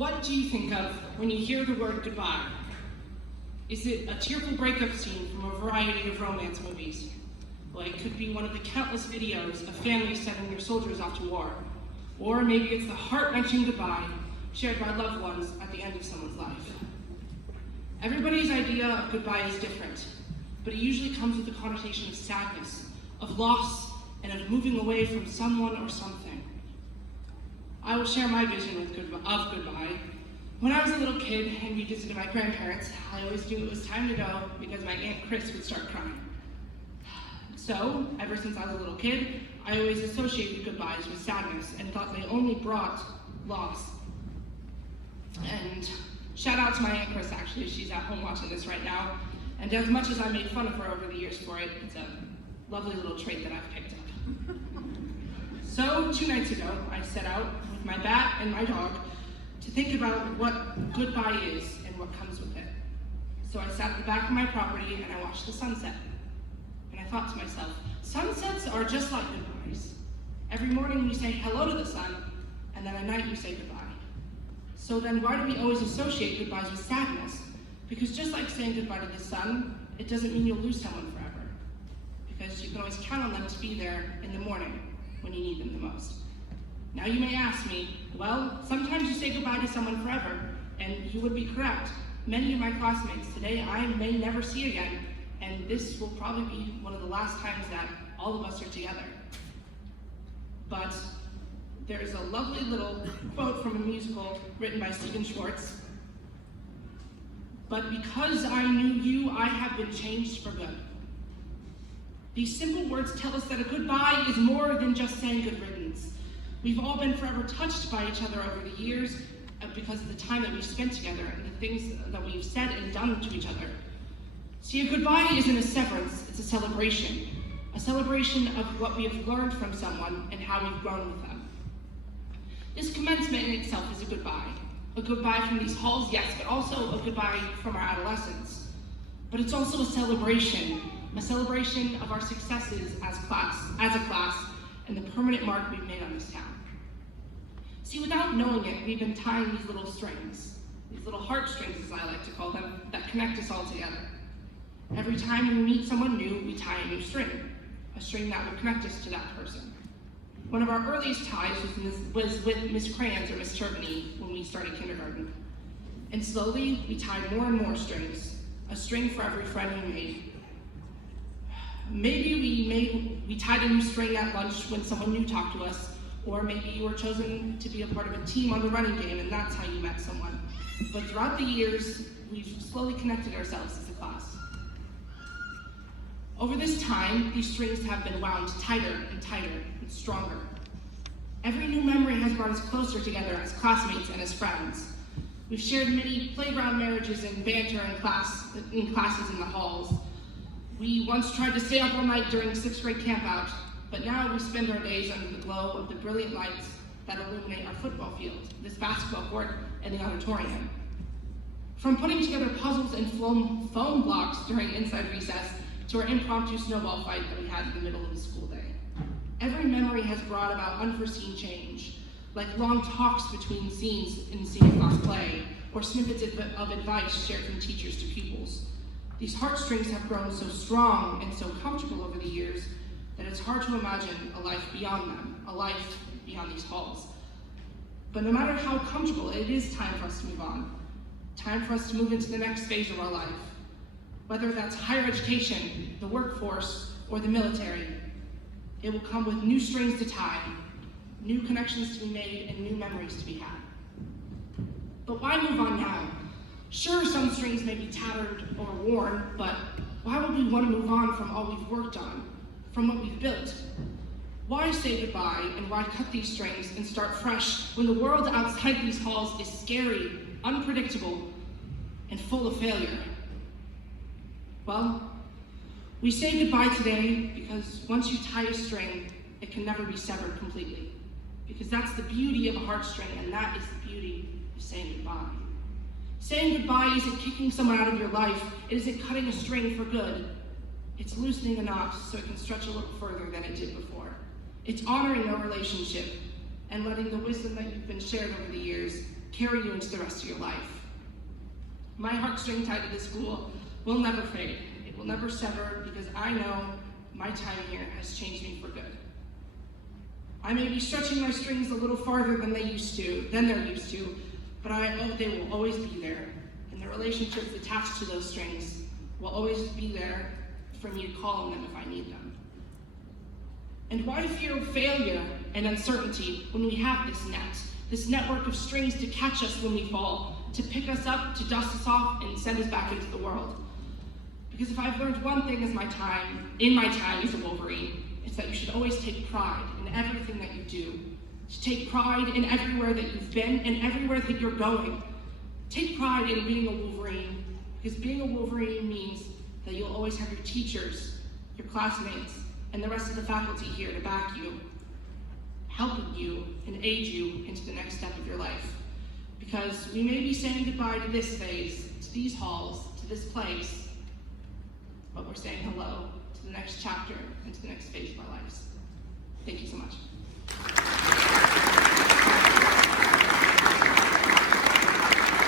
What do you think of when you hear the word goodbye? Is it a tearful breakup scene from a variety of romance movies? Well, it could be one of the countless videos of families sending their soldiers off to war. Or maybe it's the heart-wrenching goodbye shared by loved ones at the end of someone's life. Everybody's idea of goodbye is different, but it usually comes with a connotation of sadness, of loss, and of moving away from someone or something. I will share my vision of goodbye. When I was a little kid and we visited my grandparents, I always knew it was time to go because my Aunt Chris would start crying. So, ever since I was a little kid, I always associated goodbyes with sadness and thought they only brought loss. And shout out to my Aunt Chris, actually, she's at home watching this right now. And as much as I made fun of her over the years for it, it's a lovely little trait that I've picked up. So, 2 nights ago, I set out with my bat and my dog to think about what goodbye is and what comes with it. So I sat at the back of my property and I watched the sunset. And I thought to myself, sunsets are just like goodbyes. Every morning we say hello to the sun, and then at night we say goodbye. So then why do we always associate goodbyes with sadness? Because just like saying goodbye to the sun, it doesn't mean you'll lose someone forever. Because you can always count on them to be there in the morning when you need them the most. Now you may ask me, well, sometimes you say goodbye to someone forever, and you would be correct. Many of my classmates today I may never see again, and this will probably be one of the last times that all of us are together. But there's a lovely little quote from a musical written by Stephen Schwartz. But because I knew you, I have been changed for good. These simple words tell us that a goodbye is more than just saying good riddance. We've all been forever touched by each other over the years because of the time that we've spent together and the things that we've said and done to each other. See, a goodbye isn't a severance, it's a celebration of what we have learned from someone and how we've grown with them. This commencement in itself is a goodbye from these halls, yes, but also a goodbye from our adolescence. But it's also a celebration of our successes as a class, and the permanent mark we've made on this town. See, without knowing it, we've been tying these little strings, these little heartstrings, as I like to call them, that connect us all together. Every time we meet someone new, we tie a new string, a string that would connect us to that person. One of our earliest ties was with Miss Crayons or Miss Turbany when we started kindergarten. And slowly, we tied more and more strings, a string for every friend we made. Maybe we tied a new string at lunch when someone new talked to us, or maybe you were chosen to be a part of a team on the running game and that's how you met someone. But throughout the years, we've slowly connected ourselves as a class. Over this time, these strings have been wound tighter and tighter and stronger. Every new memory has brought us closer together as classmates and as friends. We've shared many playground marriages and banter in classes in the halls. We once tried to stay up all night during 6th grade campout, but now we spend our days under the glow of the brilliant lights that illuminate our football field, this basketball court, and the auditorium. From putting together puzzles and foam blocks during inside recess to our impromptu snowball fight that we had in the middle of the school day. Every memory has brought about unforeseen change, like long talks between scenes in senior class play, or snippets of advice shared from teachers to pupils. These heartstrings have grown so strong and so comfortable over the years that it's hard to imagine a life beyond them, a life beyond these halls. But no matter how comfortable, it is time for us to move on. Time for us to move into the next phase of our life. Whether that's higher education, the workforce, or the military, it will come with new strings to tie, new connections to be made, and new memories to be had. But why move on now? Sure, some strings may be tattered or worn, but why would we want to move on from all we've worked on, from what we've built? Why say goodbye and why cut these strings and start fresh when the world outside these halls is scary, unpredictable, and full of failure? Well, we say goodbye today because once you tie a string, it can never be severed completely. Because that's the beauty of a heartstring, and that is the beauty of saying goodbye. Saying goodbye isn't kicking someone out of your life. It isn't cutting a string for good. It's loosening a knot so it can stretch a little further than it did before. It's honoring a relationship and letting the wisdom that you've been shared over the years carry you into the rest of your life. My heartstring tied to this school will never fade. It will never sever, because I know my time here has changed me for good. I may be stretching my strings a little farther than they're used to, but they will always be there. And the relationships attached to those strings will always be there for me to call on them if I need them. And why fear failure and uncertainty when we have this network of strings to catch us when we fall, to pick us up, to dust us off, and send us back into the world? Because if I've learned one thing in my time as a Wolverine, it's that you should always take pride in everything that you do. To take pride in everywhere that you've been and everywhere that you're going. Take pride in being a Wolverine, because being a Wolverine means that you'll always have your teachers, your classmates, and the rest of the faculty here to back you, helping you and aid you into the next step of your life. Because we may be saying goodbye to this phase, to these halls, to this place, but we're saying hello to the next chapter and to the next phase of our lives. Thank you so much.